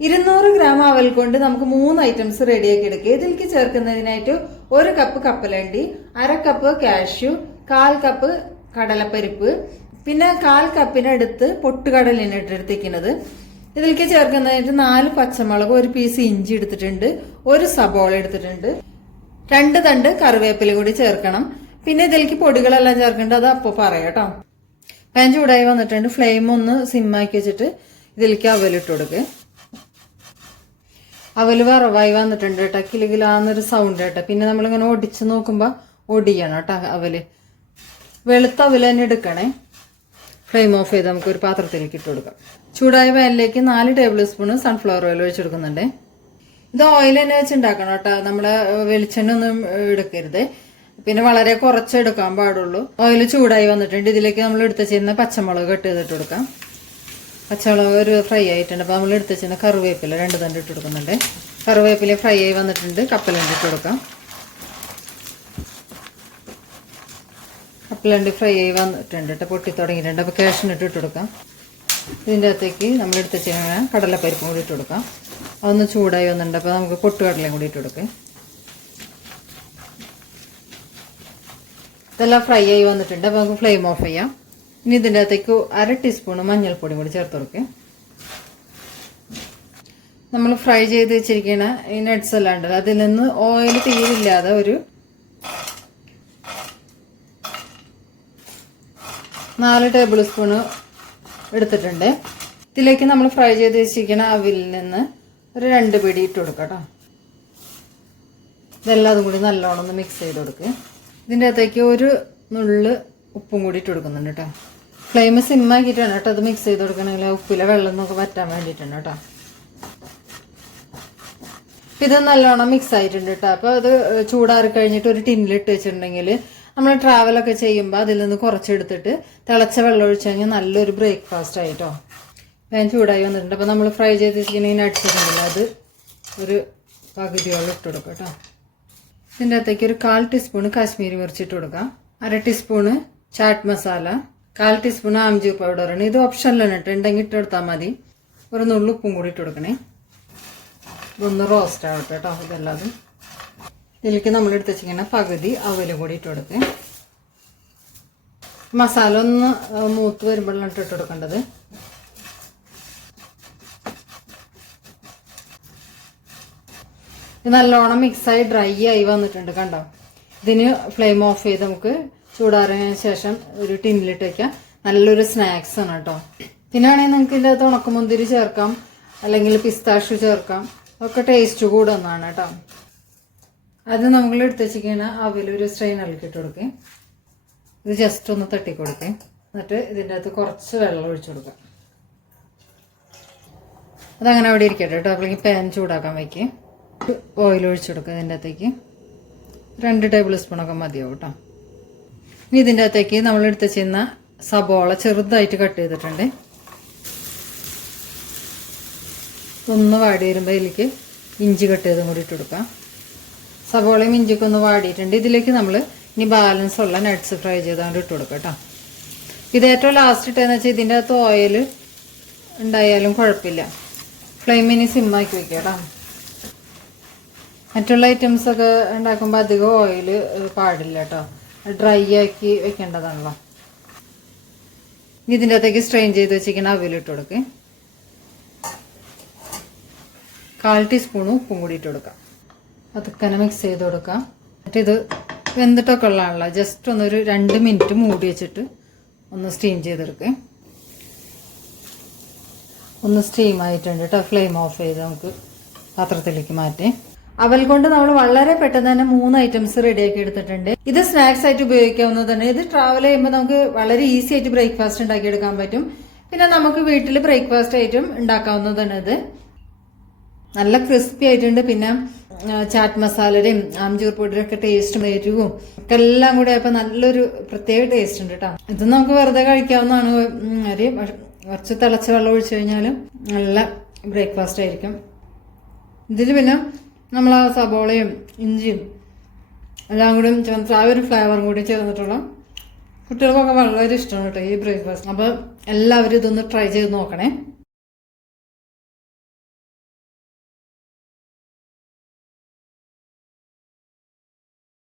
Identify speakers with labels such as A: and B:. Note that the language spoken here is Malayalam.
A: ഇരുന്നൂറ് ഗ്രാം അവൽ കൊണ്ട് നമുക്ക് മൂന്ന് ഐറ്റംസ് റെഡിയാക്കി എടുക്കുക ഇതിലേക്ക് ചേർക്കുന്നതിനായിട്ട് ഒരു കപ്പ് കപ്പലണ്ടി അര കപ്പ് കാഷ്യൂ കാൽ കപ്പ് കടലപ്പരിപ്പ് പിന്നെ കാൽ കപ്പിനടുത്ത് പൊട്ടുകടലിന് ഇട്ടെടുത്തിരിക്കുന്നത് ഇതിലേക്ക് ചേർക്കുന്നതിനായിട്ട് നാല് പച്ചമുളക് ഒരു പീസ് ഇഞ്ചി എടുത്തിട്ടുണ്ട് ഒരു സബോള എടുത്തിട്ടുണ്ട്. രണ്ട് തണ്ട് കറിവേപ്പില കൂടി ചേർക്കണം. പിന്നെ ഇതിലേക്ക് പൊടികളെല്ലാം ചേർക്കേണ്ടത് അത് അപ്പോൾ പറയാം കേട്ടോ. പാൻ ചൂടായി വന്നിട്ടുണ്ട്. ഫ്ലെയിം ഒന്ന് സിമ്മാക്കി വെച്ചിട്ട് ഇതിലേക്ക് അവലിട്ട് കൊടുക്കുക അവൽ വറവായി വന്നിട്ടുണ്ട് കേട്ടോ. കിലുകിലാന്നൊരു സൗണ്ട് കേട്ടോ. പിന്നെ നമ്മളിങ്ങനെ ഒടിച്ച് നോക്കുമ്പോൾ ഒടിയണം കേട്ടോ അവൽ. വെളുത്ത അവൽ തന്നെ എടുക്കണേ. ഫ്ലെയിം ഓഫ് ചെയ്ത് നമുക്ക് ഒരു പാത്രത്തിലേക്ക് ഇട്ട് കൊടുക്കാം. ചൂടായ പാനിലേക്ക് നാല് ടേബിൾ സ്പൂൺ സൺഫ്ലവർ ഓയിൽ ഒഴിച്ചെടുക്കുന്നുണ്ട് ഇത് ഓയിൽ തന്നെ വെച്ച് ഉണ്ടാക്കണം കേട്ടോ. നമ്മൾ വെളിച്ചെണ്ണ ഒന്നും എടുക്കരുത്. പിന്നെ വളരെ കുറച്ച് എടുക്കാൻ പാടുള്ളൂ. ഓയിൽ ചൂടായി വന്നിട്ടുണ്ട്. ഇതിലേക്ക് നമ്മൾ എടുത്ത് ചെയ്യുന്ന പച്ചമുളക് കട്ട് ചെയ്തിട്ട് കൊടുക്കാം. പച്ചമുളക് ഒരു ഫ്രൈ ആയിട്ടുണ്ട്. അപ്പോൾ നമ്മൾ എടുത്ത് വെച്ചാൽ കറിവേപ്പില രണ്ട് തണ്ട് ഇട്ട് കൊടുക്കുന്നുണ്ട്. കറിവേപ്പില ഫ്രൈ ആയി വന്നിട്ടുണ്ട്. കപ്പലണ്ടി ഇട്ട് കൊടുക്കാം. കപ്പലണ്ടി ഫ്രൈ ആയി വന്നിട്ടുണ്ട് കേട്ടോ പൊട്ടി തുടങ്ങിയിട്ടുണ്ട്. അപ്പോൾ കാഷ്നിട്ട് ഇട്ട് കൊടുക്കാം. ഇതിന്റെ അകത്തേക്ക് നമ്മൾ എടുത്ത് വെച്ചിരുന്ന കടലപ്പരിപ്പും കൂടി ഇട്ട് കൊടുക്കാം. അതൊന്ന് ചൂടായി വന്നിട്ടുണ്ട്. അപ്പോൾ നമുക്ക് പൊട്ടുകടലയും കൂടി ഇട്ട് കൊടുക്കാം. ഇതെല്ലാം ഫ്രൈ ആയി വന്നിട്ടുണ്ട്. അപ്പോൾ നമുക്ക് ഫ്ലെയിം ഓഫ് ചെയ്യാം. ഇനി ഇതിന്റെ അകത്തേക്ക് അര ടീസ്പൂൺ മഞ്ഞൾപ്പൊടി കൂടി ചേർത്ത് കൊടുക്കുക നമ്മൾ ഫ്രൈ ചെയ്ത് വെച്ചിരിക്കുന്ന ഈ നട്ട്സ് എല്ലാം ഉണ്ടല്ലോ അതിൽ നിന്ന് ഓയിൽ തീരില്ലാതെ ഒരു നാല് ടേബിൾ സ്പൂണ് എടുത്തിട്ടുണ്ട്. ഇതിലേക്ക് നമ്മൾ ഫ്രൈ ചെയ്ത് വെച്ചിരിക്കുന്ന അവിൽ നിന്ന് ഒരു രണ്ട് പിടി ഇട്ട് കൊടുക്കാം കേട്ടോ. ഇതെല്ലാം അതും കൂടി നല്ലോണം ഒന്ന് മിക്സ് ചെയ്ത് കൊടുക്കുക ഇതിന്റെ അകത്തേക്ക് ഒരു നുള്ള് ഉപ്പും കൂടി ഇട്ട് കൊടുക്കുന്നുണ്ട് കേട്ടോ ഫ്ലെയിം സിമ്മാക്കിയിട്ടാണ് കേട്ടോ അത് മിക്സ് ചെയ്ത് കൊടുക്കണമെങ്കിൽ ഉപ്പിലെ വെള്ളം നമുക്ക് പറ്റാൻ വേണ്ടിയിട്ടാണ് കേട്ടോ ഇത് നല്ലോണം മിക്സ് ആയിട്ടുണ്ട് കേട്ടോ അപ്പോൾ അത് ചൂടാറി കഴിഞ്ഞിട്ട് ഒരു ടിന്നിലിട്ട് വെച്ചിട്ടുണ്ടെങ്കിൽ നമ്മൾ ട്രാവലൊക്കെ ചെയ്യുമ്പോൾ അതിൽ നിന്ന് കുറച്ചെടുത്തിട്ട് തിളച്ച വെള്ളം ഒഴിച്ചു കഴിഞ്ഞാൽ നല്ലൊരു ബ്രേക്ക്ഫാസ്റ്റ് ആയിട്ടോ ഞാൻ ചൂടായി വന്നിട്ടുണ്ട്. അപ്പോൾ നമ്മൾ ഫ്രൈ ചെയ്ത് വെച്ചിട്ടുണ്ടെങ്കിൽ നട്ട്സിട്ടുണ്ടല്ലോ അത് ഒരു പകുതിയോളം ഇട്ട് കൊടുക്കാം കേട്ടോ ഇതിന്റെ അകത്തേക്ക് ഒരു കാൽ ടീസ്പൂൺ കാശ്മീരി മിർച്ചിട്ട് കൊടുക്കാം. അര ടീസ്പൂണ് ചാറ്റ് മസാല കാൽ ടീസ്പൂൺ ആംജൂർ പൗഡറാണ് ഇത് ഓപ്ഷനിലാണ് കേട്ടോ ഉണ്ടെങ്കിൽ ഇട്ടെടുത്താൽ മതി. ഒരു നുള്ളുപ്പും കൂടി ഇട്ട് കൊടുക്കണേ. ഇതൊന്ന് റോസ്റ്റ് ആവട്ടെ കേട്ടോ ഇതെല്ലാതും. ഇതിലേക്ക് നമ്മൾ എടുത്ത് വെച്ചിങ്ങനെ പകുതി അവലും കൂടി ഇട്ട് കൊടുക്കേ. മസാല ഒന്ന് മൂത്ത് വരുമ്പോഴാണ് ഇട്ട് കൊടുക്കേണ്ടത്. ഇത് നല്ലോണം മിക്സായി ഡ്രൈ ആയി വന്നിട്ടുണ്ട് കണ്ടോ? ഇതിന് ഫ്ലെയിം ഓഫ് ചെയ്ത് നമുക്ക് ചൂടാറിയതിന് ശേഷം ഒരു ടിന്നിലിട്ട് വെക്കാം. നല്ലൊരു സ്നാക്സ് ആണ് കേട്ടോ. പിന്നെ ആണെങ്കിൽ നിങ്ങൾക്ക് ഇതിന്റെ അകത്ത് ഉണക്കമുന്തിരി ചേർക്കാം. അല്ലെങ്കിൽ പിസ്താഷു ചേർക്കാം. ഒക്കെ ടേസ്റ്റ് കൂടുന്നതാണ് കേട്ടോ. അത് നമ്മൾ എടുത്ത് വെച്ചിരിക്കുന്ന അവിലൊരു സ്ട്രെയിൻ ഇളക്കിയിട്ട് കൊടുക്കേ. ഇത് ജസ്റ്റ് ഒന്ന് തട്ടി കൊടുക്കുക എന്നിട്ട് ഇതിന്റെ അകത്ത് കുറച്ച് വെള്ളം ഒഴിച്ചു കൊടുക്കാം. അതങ്ങനെ അവിടെ ഇരിക്കട്ടെ കേട്ടോ. അപ്പോഴേക്ക് പാൻ ചൂടാക്കാൻ വയ്ക്കേ. ഓയിൽ ഒഴിച്ചു കൊടുക്കുക ഇതിന്റെ അകത്തേക്ക്. രണ്ട് ടേബിൾ സ്പൂണൊക്കെ മതിയാവും കേട്ടോ. ഇനി ഇതിന്റെ അകത്തേക്ക് നമ്മൾ എടുത്ത് ചെയ്യുന്ന സബോള ചെറുതായിട്ട് കട്ട് ചെയ്തിട്ടുണ്ട്. ഒന്ന് വാടി വരുമ്പോൾ ഇതിലേക്ക് ഇഞ്ചി കട്ട് ചെയ്തും കൂടി ഇട്ട് കൊടുക്കാം. സബോളയും ഇഞ്ചിയൊക്കെ ഒന്ന് വാടിയിട്ടുണ്ട്. ഇതിലേക്ക് നമ്മൾ ഇനി ബാലൻസ് ഉള്ള നട്ട്സ് ഫ്രൈ ചെയ്തുകൊണ്ട് ഇട്ട് കൊടുക്കാം കേട്ടോ. ഇത് ഏറ്റവും ലാസ്റ്റ് ഇട്ടതെന്ന് വെച്ചാൽ ഇതിന്റെ അകത്ത് ഓയിൽ ഉണ്ടായാലും കുഴപ്പമില്ല. ഫ്ലെയിമിന് സിമ്മാക്കി വെക്കുക കേട്ടോ. മറ്റുള്ള ഐറ്റംസൊക്കെ ഉണ്ടാക്കുമ്പോൾ അധികം ഓയിൽ പാടില്ല കേട്ടോ. ഡ്രൈ ആക്കി വെക്കേണ്ടതാണല്ലോ. ഇനി ഇതിന്റെ അകത്തേക്ക് സ്ട്രെയിൻ ചെയ്ത് വെച്ചിരിക്കുന്ന അവിലിട്ട് കൊടുക്കുക കാൽ ടീസ്പൂൺ ഉപ്പും കൂടി ഇട്ട് കൊടുക്കാം. അതൊക്കെ മിക്സ് ചെയ്ത് കൊടുക്കാം. എന്നിട്ട് ഇത് വെന്തിട്ടൊക്കെ ഉള്ളതാണല്ലോ. ജസ്റ്റ് ഒന്നൊരു രണ്ട് മിനിറ്റ് മൂടി വെച്ചിട്ട് ഒന്ന് സ്റ്റീം ചെയ്തെടുക്കുക ഒന്ന് സ്റ്റീം ആയിട്ടുണ്ട് കേട്ടോ ഫ്ലെയിം ഓഫ് ചെയ്ത് നമുക്ക് പാത്രത്തിലേക്ക് മാറ്റി. അവൽ കൊണ്ട് നമ്മൾ വളരെ പെട്ടെന്ന് തന്നെ മൂന്ന് ഐറ്റംസ് റെഡിയാക്കി എടുത്തിട്ടുണ്ട്. ഇത് സ്നാക്സ് ആയിട്ട് ഉപയോഗിക്കാവുന്നതാണ്. ഇത് ട്രാവൽ ചെയ്യുമ്പോൾ നമുക്ക് വളരെ ഈസി ആയിട്ട് ബ്രേക്ക്ഫാസ്റ്റ് ഉണ്ടാക്കിയെടുക്കാൻ പറ്റും. പിന്നെ നമുക്ക് വീട്ടിൽ ബ്രേക്ക്ഫാസ്റ്റ് ആയിട്ടും ഉണ്ടാക്കാവുന്നതാണ് ഇത്. നല്ല ക്രിസ്പി ആയിട്ടുണ്ട്. പിന്നെ ചാറ്റ് മസാലയുടെയും ആംചൂർ പൊടിയുടെ ഒക്കെ ടേസ്റ്റും എരിവും ഒക്കെ എല്ലാം കൂടെ ആയപ്പോൾ നല്ലൊരു പ്രത്യേക ടേസ്റ്റ് ഉണ്ട് കേട്ടോ ഇത് നമുക്ക് വെറുതെ കഴിക്കാവുന്നതാണ്. ഒരു കുറച്ച് തിളച്ച വെള്ളം ഒഴിച്ചു കഴിഞ്ഞാലും നല്ല ബ്രേക്ക്ഫാസ്റ്റ് ആയിരിക്കും. ഇതിൽ പിന്നെ നമ്മൾ ആ സബോളയും ഇഞ്ചിയും എല്ലാം കൂടി ചേർന്നിട്ട് ആ ഒരു ഫ്ലേവറും കൂടി ചേർന്നിട്ടുള്ള കുട്ടികൾക്കൊക്കെ വളരെ ഇഷ്ടമാണ് കേട്ടോ ഈ ബ്രേക്ക്ഫാസ്റ്റ് അപ്പോൾ എല്ലാവരും ഇതൊന്ന് ട്രൈ ചെയ്ത് നോക്കണേ.